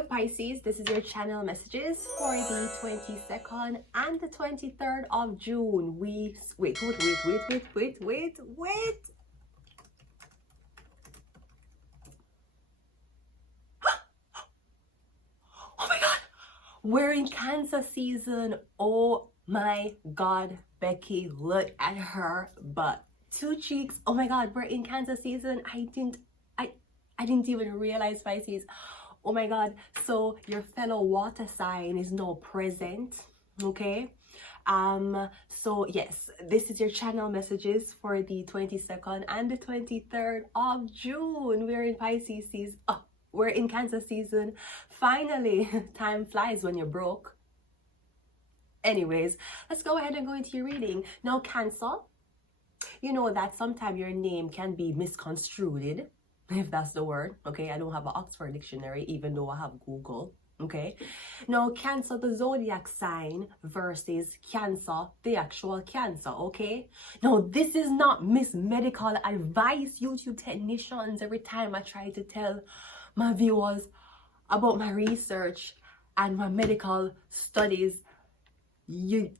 Hello Pisces, this is your channel messages for the 22nd and the 23rd of June. Wait. Oh my God, we're in Cancer season. Oh my God, Becky, look at her butt. 2 cheeks. Oh my God, we're in Cancer season. I didn't even realize, Pisces. Oh my God, so your fellow water sign is now present, okay? So yes, this is your channel messages for the 22nd and the 23rd of June. We're in Pisces season. Oh, we're in Cancer season. Finally, time flies when you're broke. Anyways, let's go ahead and go into your reading. Now, Cancer, you know that sometimes your name can be misconstrued, if that's the word, okay? I don't have an Oxford dictionary, even though I have Google, okay? Now, Cancer, the zodiac sign versus Cancer, the actual Cancer, okay? Now, this is not Miss Medical advice, YouTube technicians. Every time I try to tell my viewers about my research and my medical studies, you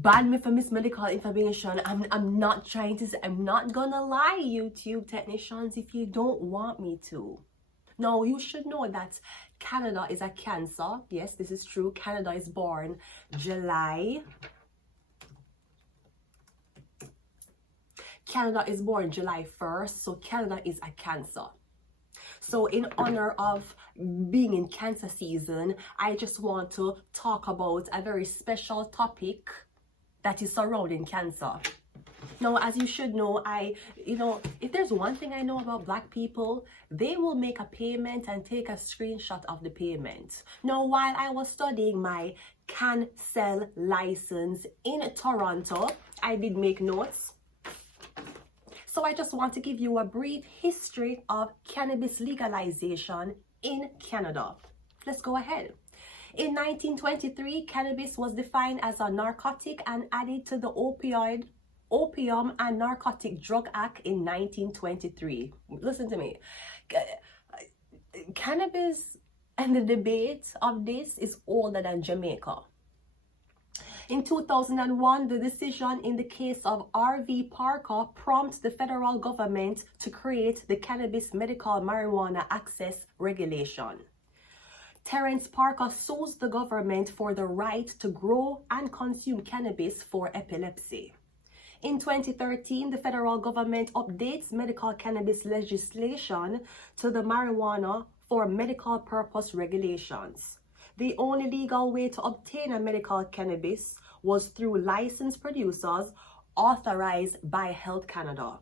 ban me for medical information. I'm not trying to say, I'm not gonna lie, YouTube technicians, if you don't want me to. No, you should know that Canada is a Cancer. Yes, this is true. Canada is born July 1st, so Canada is a Cancer. So in honor of being in Cancer season, I just want to talk about a very special topic that is surrounding Cancer. Now, as you should know, if there's one thing I know about Black people, they will make a payment and take a screenshot of the payment. Now, while I was studying my CanCell license in Toronto, I did make notes. So I just want to give you a brief history of cannabis legalization in Canada. Let's go ahead. In 1923, cannabis was defined as a narcotic and added to the Opium and Narcotic Drug Act in 1923. Listen to me. Cannabis and the debate of this is older than Jamaica. In 2001, the decision in the case of R.V. Parker prompted the federal government to create the Cannabis Medical Marijuana Access Regulation. Terence Parker sues the government for the right to grow and consume cannabis for epilepsy. In 2013, the federal government updates medical cannabis legislation to the marijuana for medical purpose regulations. The only legal way to obtain a medical cannabis was through licensed producers authorized by Health Canada.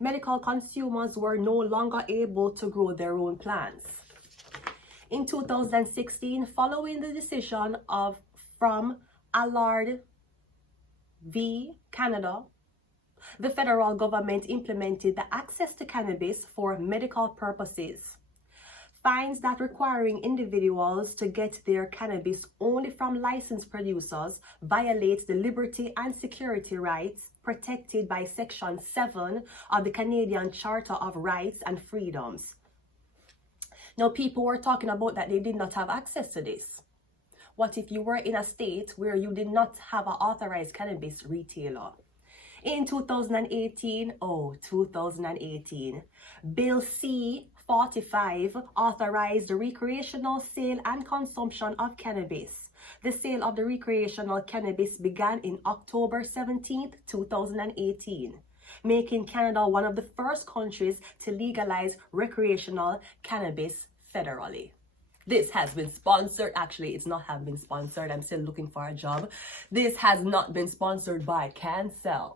Medical consumers were no longer able to grow their own plants. In 2016, following the decision from Allard v. Canada, the federal government implemented the access to cannabis for medical purposes. Finds that requiring individuals to get their cannabis only from licensed producers violates the liberty and security rights protected by Section 7 of the Canadian Charter of Rights and Freedoms. Now, people were talking about that they did not have access to this. What if you were in a state where you did not have an authorized cannabis retailer? In 2018, Bill C-45 authorized the recreational sale and consumption of cannabis. The sale of the recreational cannabis began in October 17, 2018, making Canada one of the first countries to legalize recreational cannabis federally. This has been sponsored. Actually, it's not have been sponsored. I'm still looking for a job. This has not been sponsored by CanCell.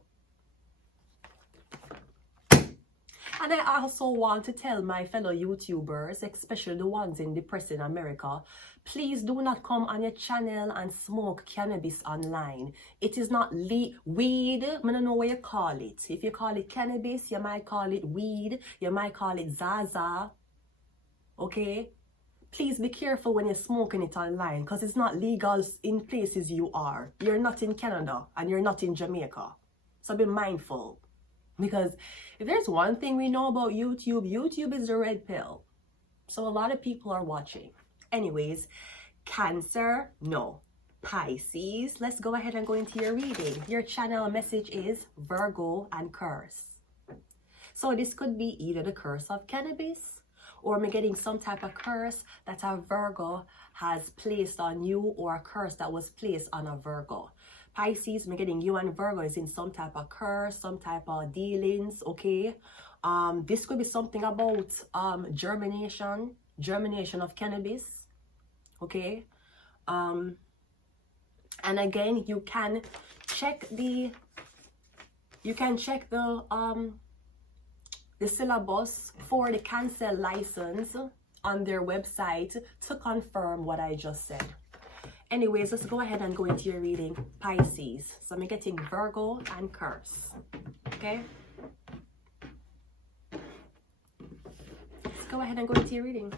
And I also want to tell my fellow YouTubers, especially the ones in depressing America, please do not come on your channel and smoke cannabis online. It is not weed. I don't know what you call it. If you call it cannabis, you might call it weed. You might call it Zaza. Okay? Please be careful when you're smoking it online, because it's not legal in places you are. You're not in Canada and you're not in Jamaica. So be mindful. Because if there's one thing we know about YouTube, YouTube is the red pill. So a lot of people are watching. Anyways, Cancer, no. Pisces, let's go ahead and go into your reading. Your channel message is Virgo and curse. So this could be either the curse of cannabis, or I'm getting some type of curse that a Virgo has placed on you, or a curse that was placed on a Virgo. Pisces, I'm getting you and Virgo is in some type of curse, some type of dealings, okay? This could be something about germination of cannabis, okay? And again, you can check the syllabus for the Cancer license on their website to confirm what I just said. Anyways, let's go ahead and go into your reading, Pisces. So I'm getting Virgo and curse. Okay? Let's go ahead and go into your reading.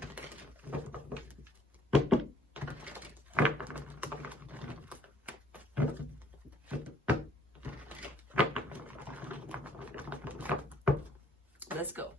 Let's go.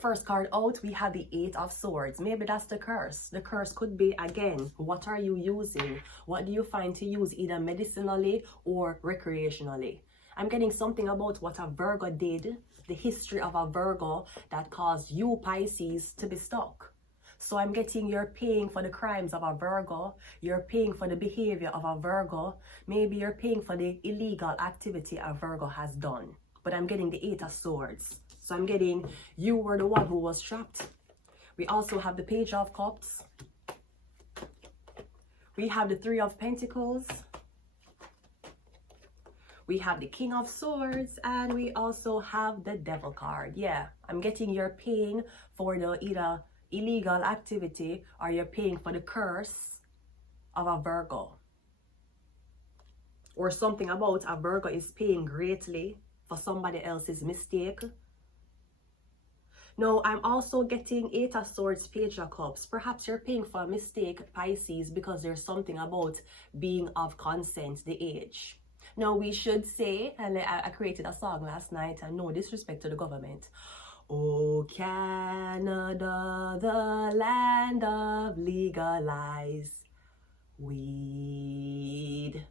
First card out, we have the Eight of Swords. Maybe that's the curse. The curse could be, again, what are you using? What do you find to use either medicinally or recreationally? I'm getting something about what a Virgo did, the history of a Virgo that caused you, Pisces, to be stuck. So I'm getting you're paying for the crimes of a Virgo. You're paying for the behavior of a Virgo. Maybe you're paying for the illegal activity a Virgo has done. But I'm getting the Eight of Swords. So I'm getting you were the one who was trapped. We also have the Page of Cups. We have the Three of Pentacles. We have the King of Swords. And we also have the Devil card. Yeah, I'm getting you're paying for the either illegal activity or you're paying for the curse of a Virgo. Or something about a Virgo is paying greatly for somebody else's mistake. No, I'm also getting Eight of Swords, Page of Cups. Perhaps you're paying for a mistake, Pisces, because there's something about being of consent, the age. Now, we should say, and I created a song last night, and no disrespect to the government. Oh, Canada, the land of legalized weed.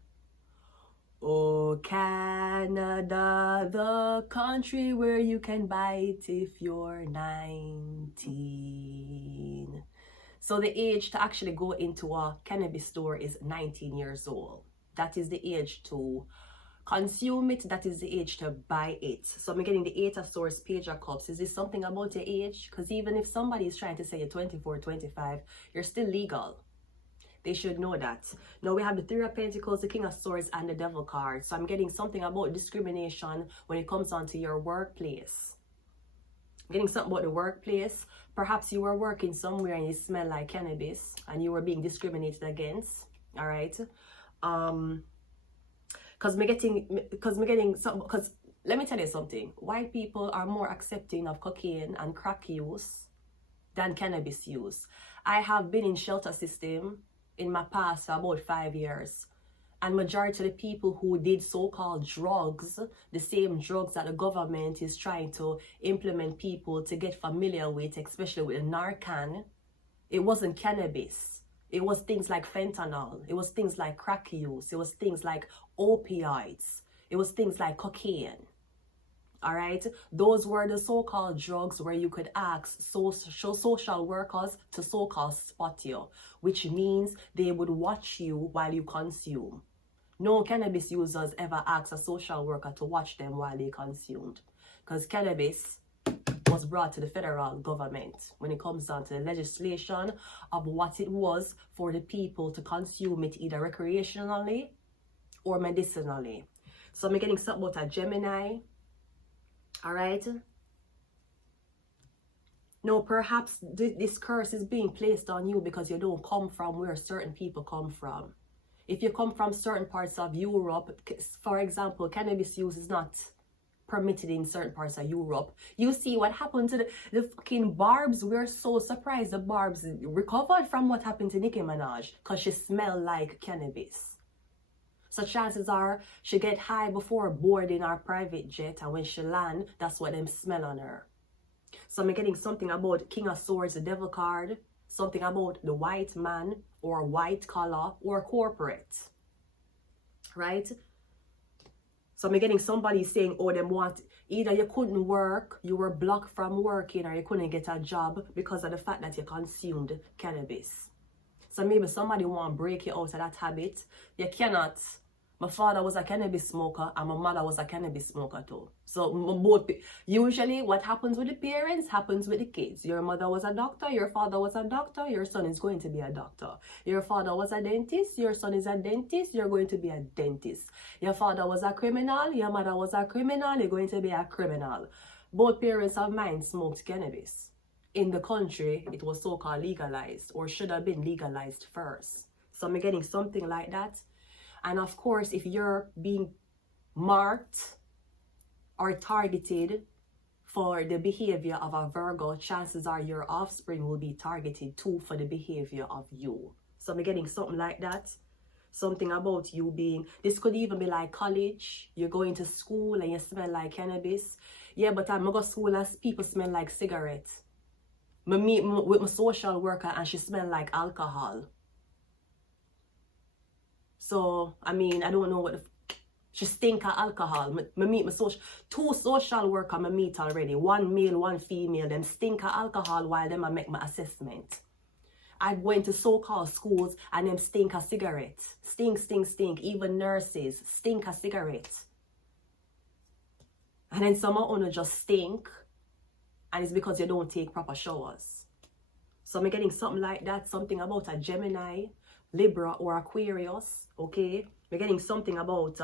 Oh, Canada, the country where you can buy it if you're 19. So the age to actually go into a cannabis store is 19 years old. That is the age to consume it. That is the age to buy it. So I'm getting the Eight of Swords, Page of Cups. Is this something about your age? Because even if somebody is trying to say you're 24, 25, you're still legal. They should know that. Now we have the Three of Pentacles, the King of Swords, and the Devil card. So I'm getting something about discrimination when it comes onto your workplace. I'm getting something about the workplace. Perhaps you were working somewhere and you smell like cannabis and you were being discriminated against. All right. Because let me tell you something. White people are more accepting of cocaine and crack use than cannabis use. I have been in shelter system in my past for about 5 years, and majority of the people who did so-called drugs, the same drugs that the government is trying to implement people to get familiar with, especially with Narcan, it wasn't cannabis. It was things like fentanyl. It was things like crack use. It was things like opioids. It was things like cocaine. All right, those were the so-called drugs where you could ask social workers to so-called spot you, which means they would watch you while you consume. No cannabis users ever asked a social worker to watch them while they consumed, because cannabis was brought to the federal government when it comes down to the legislation of what it was for the people to consume it either recreationally or medicinally. So I'm getting something about a Gemini. All right. No, perhaps this curse is being placed on you because you don't come from where certain people come from. If you come from certain parts of Europe, for example, cannabis use is not permitted in certain parts of Europe. You see what happened to the fucking Barbs. We're so surprised the Barbs recovered from what happened to Nicki Minaj because she smelled like cannabis. So chances are she get high before boarding our private jet, and when she land, that's what them smell on her. So I'm getting something about King of Swords, the Devil card. something about the white man or white collar or corporate, right? So I'm getting somebody saying, oh, them want, either you couldn't work, you were blocked from working, or you couldn't get a job because of the fact that you consumed cannabis. So maybe somebody want to break you out of that habit. You cannot. My father was a cannabis smoker and my mother was a cannabis smoker too. So both, usually what happens with the parents happens with the kids. Your mother was a doctor, your father was a doctor, your son is going to be a doctor. Your father was a dentist, your son is a dentist, you're going to be a dentist. Your father was a criminal, your mother was a criminal, you're going to be a criminal. Both parents of mine smoked cannabis. In the country, it was so-called legalized, or should have been legalized first. So I'm getting something like that. And of course, if you're being marked or targeted for the behavior of a Virgo, chances are your offspring will be targeted too for the behavior of you. So I'm getting something like that. Something about you being, this could even be like college. You're going to school and you smell like cannabis. Yeah, but I'm going to go to school as people smell like cigarettes. I meet with my social worker and she smell like alcohol. So, I mean, I don't know what she stink of alcohol. I meet my two social workers I meet already. One male, one female. Them stink of alcohol while them I make my assessment. I went to so-called schools and them stink of cigarettes. Stink, stink, stink. Even nurses stink of cigarettes. And then some of them just stink. And it's because you don't take proper showers. So I'm getting something like that. Something about a Gemini, Libra, or Aquarius. Okay? We're getting something about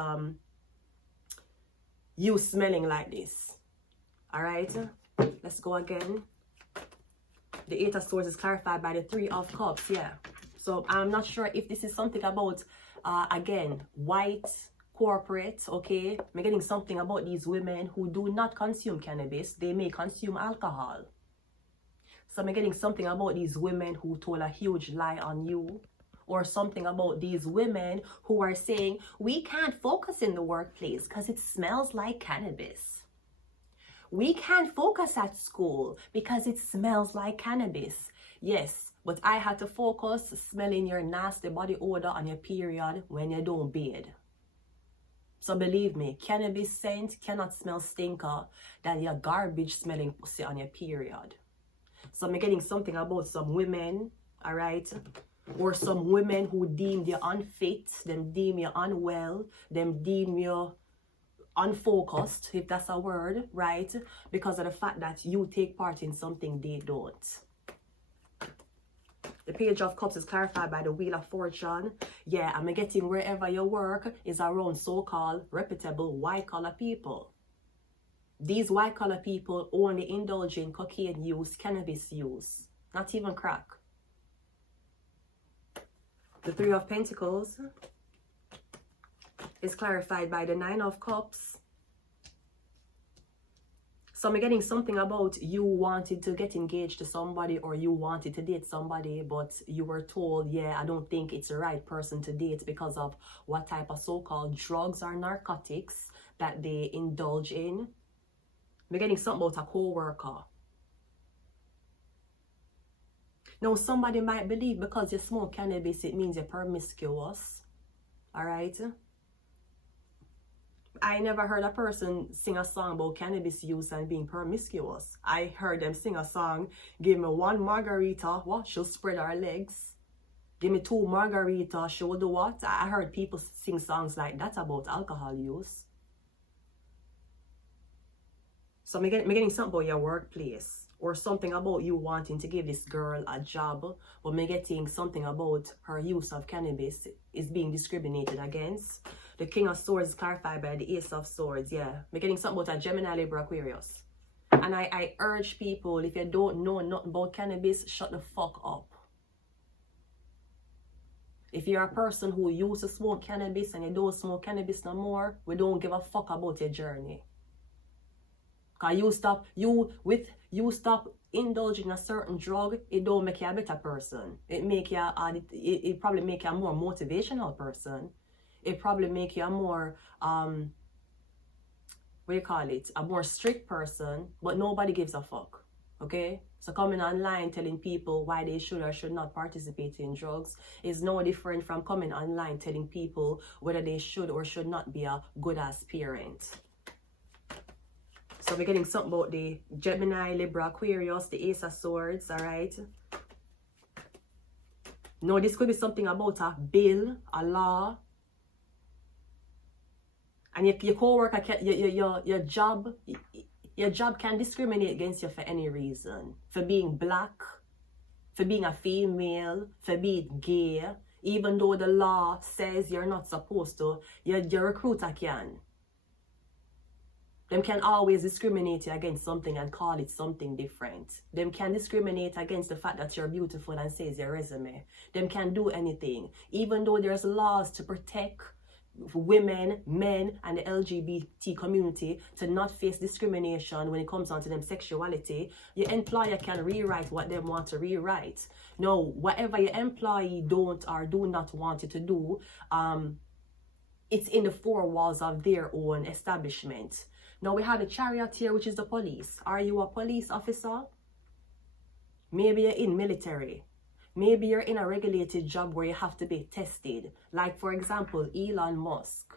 you smelling like this. Alright? Let's go again. The Eight of Swords is clarified by the Three of Cups. Yeah. So I'm not sure if this is something about, again, white corporate. Okay? I'm getting something about these women who do not consume cannabis. They may consume alcohol. So I'm getting something about these women who told a huge lie on you. Or something about these women who are saying, we can't focus in the workplace because it smells like cannabis. We can't focus at school because it smells like cannabis. Yes, but I had to focus smelling your nasty body odor on your period when you don't bathe. So believe me, cannabis scent cannot smell stinker than your garbage smelling pussy on your period. So I'm getting something about some women, all right? Or some women who deem you unfit, them deem you unwell, them deem you unfocused, if that's a word, right? Because of the fact that you take part in something they don't. The Page of Cups is clarified by the Wheel of Fortune. Yeah, I'm getting wherever you work is around so-called reputable white-collar people. These white-collar people only indulge in cocaine use, cannabis use, not even crack. The Three of Pentacles is clarified by the Nine of Cups. So I'm getting something about you wanted to get engaged to somebody or you wanted to date somebody, but you were told, yeah, I don't think it's the right person to date because of what type of so-called drugs or narcotics that they indulge in. I'm getting something about a co-worker. Now, somebody might believe because you smoke cannabis, it means you're promiscuous. All right? I never heard a person sing a song about cannabis use and being promiscuous. I heard them sing a song, give me one margarita, what? She'll spread her legs. Give me two margarita, she'll do what? I heard people sing songs like that about alcohol use. So I'm getting something about your workplace. Or something about you wanting to give this girl a job, or me getting something about her use of cannabis is being discriminated against. The King of Swords is clarified by the Ace of Swords. Yeah, me getting something about a Gemini, Libra, Aquarius. And I urge people, if you don't know nothing about cannabis, shut the fuck up. If you're a person who used to smoke cannabis and you don't smoke cannabis no more, we don't give a fuck about your journey. Cause you stop indulging a certain drug, it don't make you a better person. It make you it probably make you a more motivational person. It probably make you a more a more strict person, but nobody gives a fuck. Okay? So coming online telling people why they should or should not participate in drugs is no different from coming online telling people whether they should or should not be a good ass parent. So we're getting something about the Gemini, Libra, Aquarius, the Ace of Swords, alright? No, this could be something about a bill, a law. And your co-worker, your job can discriminate against you for any reason. For being black, for being a female, for being gay. Even though the law says you're not supposed to, your recruiter can. Them can always discriminate you against something and call it something different. Them can discriminate against the fact that you're beautiful and says your resume. Them can do anything. Even though there's laws to protect women, men, and the LGBT community to not face discrimination when it comes on to them sexuality, your employer can rewrite what they want to rewrite. No, whatever your employee don't or do not want you to do, it's in the four walls of their own establishment. Now we have the Chariot here, which is the police. Are you a police officer? Maybe you're in military. Maybe you're in a regulated job where you have to be tested. Like, for example, Elon Musk.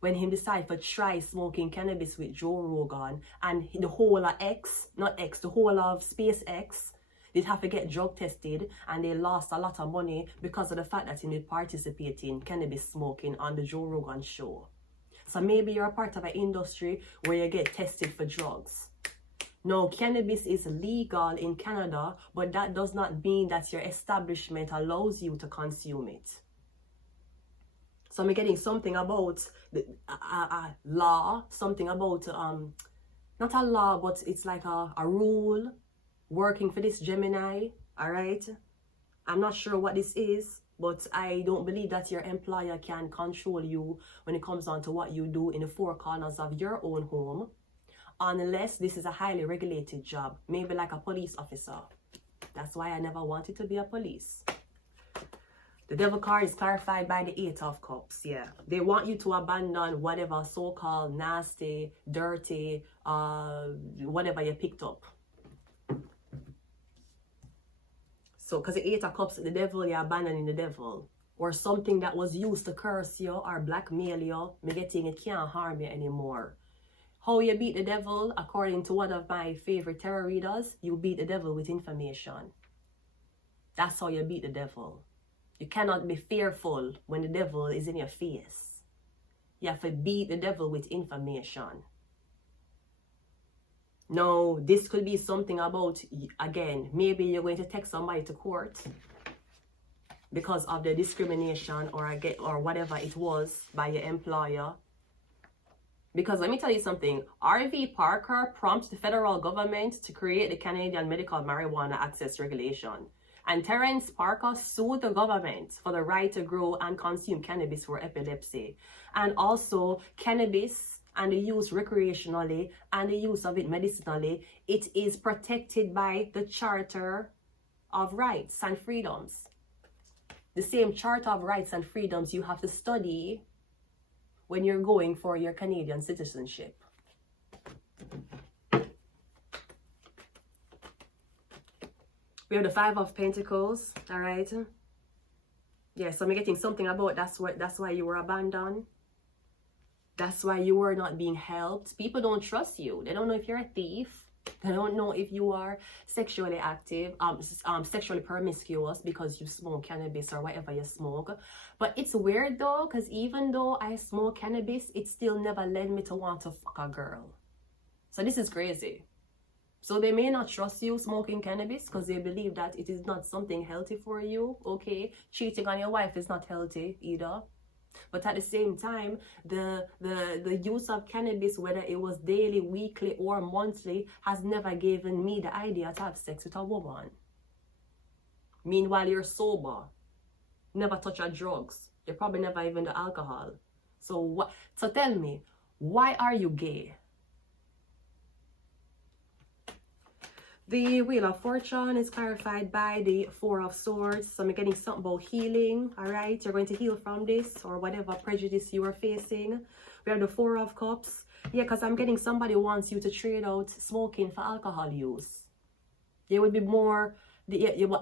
When he decided to try smoking cannabis with Joe Rogan, and the whole of the whole of SpaceX, they'd have to get drug tested, and they lost a lot of money because of the fact that he did participate in cannabis smoking on the Joe Rogan show. So maybe you're a part of an industry where you get tested for drugs. No, cannabis is legal in Canada, but that does not mean that your establishment allows you to consume it. So I'm getting something about the law, something about, not a law, but it's like a rule working for this Gemini, all right? I'm not sure what this is, but I don't believe that your employer can control you when it comes down to what you do in the four corners of your own home, unless this is a highly regulated job, maybe like a police officer. That's why I never wanted to be a police. The Devil card is clarified by the Eight of Cups. Yeah, they want you to abandon whatever so-called nasty, dirty, whatever you picked up. So, because the Eight of Cups, the devil, you're abandoning the devil. Or something that was used to curse you or blackmail you, getting it can't harm you anymore. How you beat the devil, according to one of my favorite tarot readers, you beat the devil with information. That's how you beat the devil. You cannot be fearful when the devil is in your face. You have to beat the devil with information. Now, this could be something about, again, maybe you're going to take somebody to court because of the discrimination or whatever it was by your employer. Because let me tell you something, R.V. Parker prompts the federal government to create the Canadian Medical Marijuana Access Regulation. And Terence Parker sued the government for the right to grow and consume cannabis for epilepsy. And also, cannabis and the use recreationally and the use of it medicinally, it is protected by the Charter of Rights and Freedoms. The same Charter of Rights and Freedoms you have to study when you're going for your Canadian citizenship. We have the Five of Pentacles, all right? Yeah, so I'm getting something about that's why you were abandoned. That's why you were not being helped. People don't trust you. They don't know if you're a thief. They don't know if you are sexually active, sexually promiscuous because you smoke cannabis or whatever you smoke. But it's weird though, because even though I smoke cannabis, it still never led me to want to fuck a girl. So this is crazy. So they may not trust you smoking cannabis because they believe that it is not something healthy for you. Okay, cheating on your wife is not healthy either. But at the same time, the use of cannabis, whether it was daily, weekly, or monthly, has never given me the idea to have sex with a woman. Meanwhile, you're sober, never touch your drugs. You probably never even the alcohol. So tell me, why are you gay? The Wheel of Fortune is clarified by the Four of Swords. So I'm getting something about healing, all right? You're going to heal from this or whatever prejudice you are facing. We have the Four of Cups. Yeah, because I'm getting somebody wants you to trade out smoking for alcohol use. There would be more,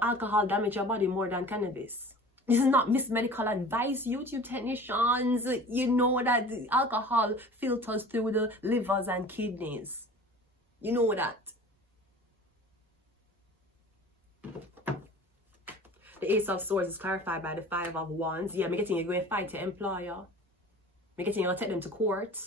alcohol damage your body more than cannabis. This is not Miss Medical advice, YouTube technicians. You know that the alcohol filters through the livers and kidneys. You know that. The Ace of Swords is clarified by the Five of Wands. Yeah, I'm getting you going to fight your employer. I'm getting you to take them to court.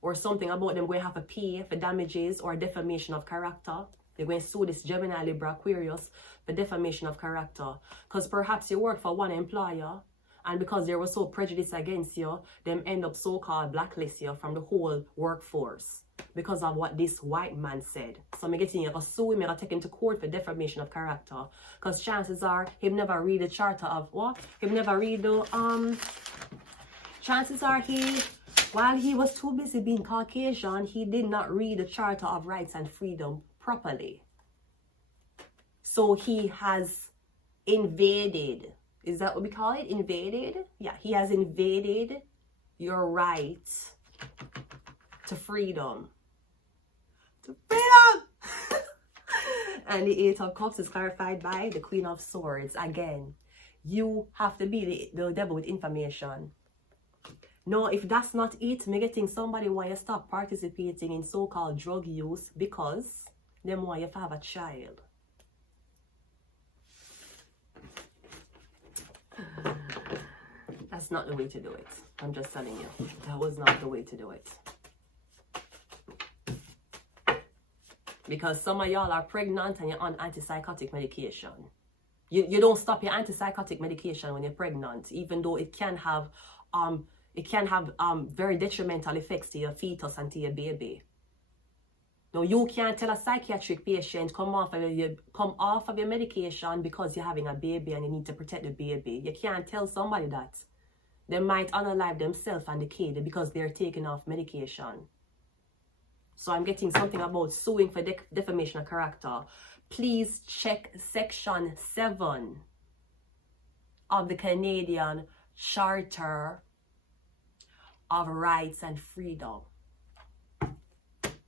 Or something about them going to have to pay for damages or defamation of character. They're going to sue this Gemini, Libra, Aquarius for defamation of character. Because perhaps you work for one employer, and because they were so prejudiced against you, them end up so-called blacklist you from the whole workforce because of what this white man said. So I'm getting you to sue him, take him to court for defamation of character. Because chances are him never read the charter of what? Him never read the chances are while he was too busy being Caucasian, he did not read the Charter of Rights and Freedom properly. So he has invaded. Is that what we call it? Invaded? Yeah, he has invaded your right to freedom. To freedom! And the Eight of Cups is clarified by the Queen of Swords. Again, you have to be the devil with information. No, if that's not it, me getting somebody want you stop participating in so-called drug use because them want you to have a child. That's not the way to do it. I'm just telling you. That was not the way to do it. Because some of y'all are pregnant and you're on antipsychotic medication. You don't stop your antipsychotic medication when you're pregnant, even though it can have very detrimental effects to your fetus and to your baby. Now, you can't tell a psychiatric patient come off of your medication because you're having a baby and you need to protect the baby. You can't tell somebody that. They might unalive themselves and the kid because they're taking off medication. So I'm getting something about suing for defamation of character. Please check section 7 of the Canadian Charter of Rights and Freedom.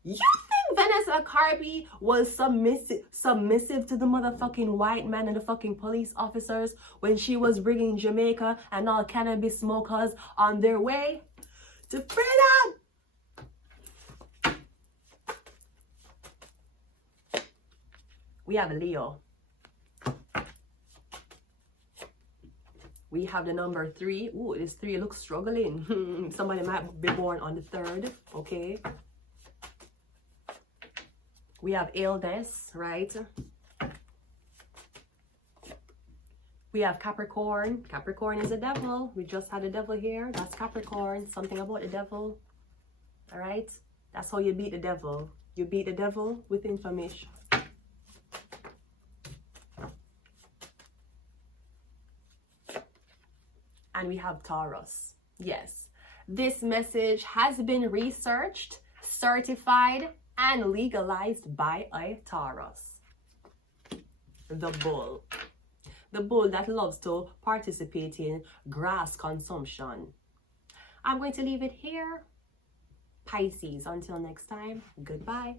You think Vanessa Kirby was submissive to the motherfucking white man and the fucking police officers when she was bringing Jamaica and all cannabis smokers on their way to freedom? We have a Leo. We have the number 3. Ooh, this 3 looks struggling. Somebody might be born on the 3rd, okay? We have illness, right? We have Capricorn. Capricorn is a devil. We just had a devil here. That's Capricorn. Something about the devil. All right? That's how you beat the devil. You beat the devil with information. And we have Taurus. Yes, this message has been researched, certified, and legalized by a Taurus. The bull. The bull that loves to participate in grass consumption. I'm going to leave it here. Pisces, until next time, goodbye.